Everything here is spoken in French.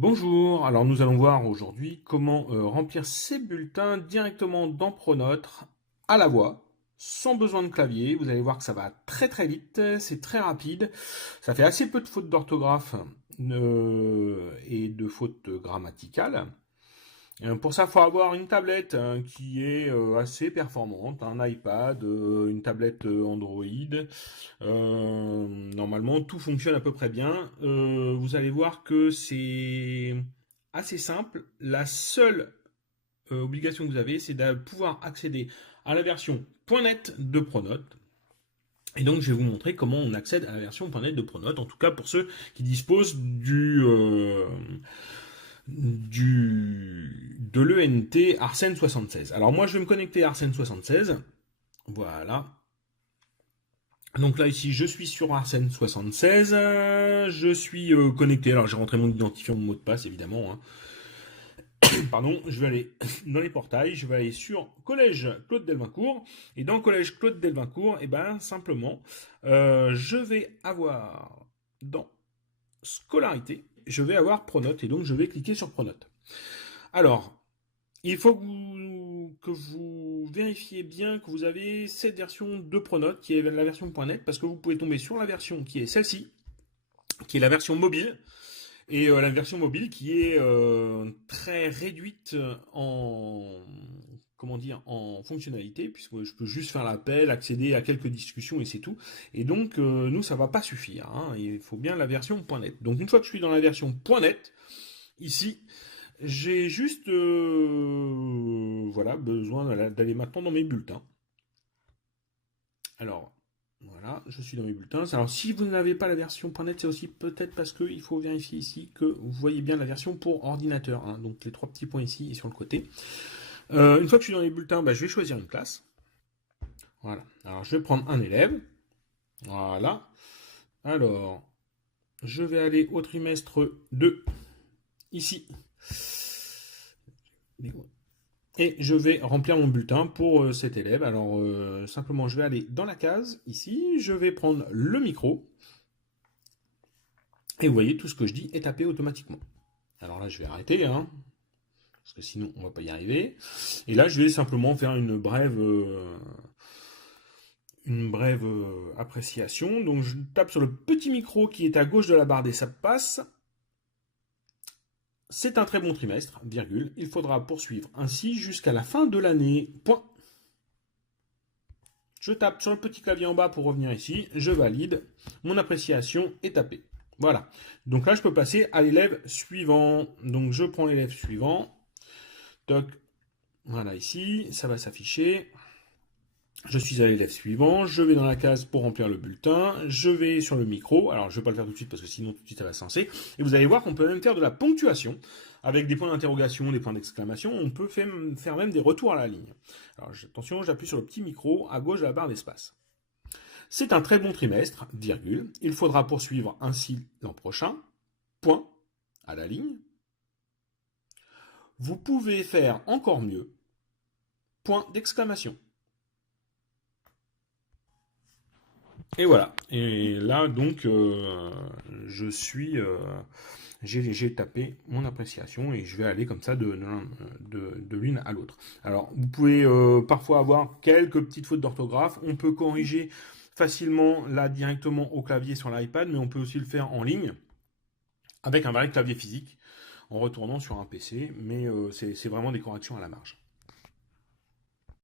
Bonjour, alors nous allons voir aujourd'hui comment remplir ces bulletins directement dans Pronote à la voix, sans besoin de clavier. Vous allez voir que ça va très très vite, c'est très rapide, ça fait assez peu de fautes d'orthographe et de fautes grammaticales. Pour ça, il faut avoir une tablette qui est assez performante, un iPad, une tablette Android. Normalement, tout fonctionne à peu près bien. Vous allez voir que c'est assez simple. La seule obligation que vous avez, c'est de pouvoir accéder à la version .net de Pronote. Et donc, je vais vous montrer comment on accède à la version .net de Pronote, en tout cas pour ceux qui disposent de l'ENT Arsène 76. Alors moi, je vais me connecter à Arsène 76. Voilà. Donc là ici je suis sur Arsène 76, je suis connecté, alors j'ai rentré mon identifiant, mon mot de passe évidemment, hein. Pardon, je vais aller dans les portails, je vais aller sur Collège Claude Delvincourt, et dans Collège Claude Delvincourt, et ben simplement, je vais avoir dans Scolarité, je vais avoir Pronote, et donc je vais cliquer sur Pronote. Alors, il faut que vous vérifiez bien que vous avez cette version de Pronote, qui est la version .net, parce que vous pouvez tomber sur la version qui est celle-ci, qui est la version mobile, et la version mobile qui est très réduite en en fonctionnalité, puisque je peux juste faire l'appel, accéder à quelques discussions et c'est tout. Et donc nous ça va pas suffire, hein. Il faut bien la version .net. Donc une fois que je suis dans la version .net, ici j'ai juste voilà, besoin d'aller maintenant dans mes bulletins. Alors, voilà, je suis dans mes bulletins. Alors, si vous n'avez pas la version .net, c'est aussi peut-être parce qu'il faut vérifier ici que vous voyez bien la version pour ordinateur, hein. Donc, les trois petits points ici et sur le côté. Une fois que je suis dans les bulletins, bah, je vais choisir une classe. Voilà. Alors, je vais prendre un élève. Voilà. Alors, je vais aller au trimestre 2, ici. Et je vais remplir mon bulletin pour cet élève. Alors simplement je vais aller dans la case ici, je vais prendre le micro, et vous voyez tout ce que je dis est tapé automatiquement. Alors là je vais arrêter, hein, parce que sinon on va pas y arriver. Et là je vais simplement faire une brève appréciation. Donc je tape sur le petit micro qui est à gauche de la barre des ça passe. C'est un très bon trimestre, virgule. Il faudra poursuivre ainsi jusqu'à la fin de l'année. Point. Je tape sur le petit clavier en bas pour revenir ici. Je valide. Mon appréciation est tapée. Voilà. Donc là, je peux passer à l'élève suivant. Donc je prends l'élève suivant. Toc. Voilà ici. Ça va s'afficher. Je suis à l'élève suivant, je vais dans la case pour remplir le bulletin, je vais sur le micro, alors je ne vais pas le faire tout de suite parce que sinon tout de suite ça va se lancer, et vous allez voir qu'on peut même faire de la ponctuation, avec des points d'interrogation, des points d'exclamation, on peut faire même des retours à la ligne. Alors attention, j'appuie sur le petit micro à gauche de la barre d'espace. C'est un très bon trimestre, virgule, il faudra poursuivre ainsi l'an prochain, point, à la ligne. Vous pouvez faire encore mieux, point d'exclamation. Et voilà. Et là, donc, j'ai tapé mon appréciation et je vais aller comme ça de l'une à l'autre. Alors, vous pouvez parfois avoir quelques petites fautes d'orthographe. On peut corriger facilement là directement au clavier sur l'iPad, mais on peut aussi le faire en ligne avec un vrai clavier physique en retournant sur un PC. Mais c'est vraiment des corrections à la marge.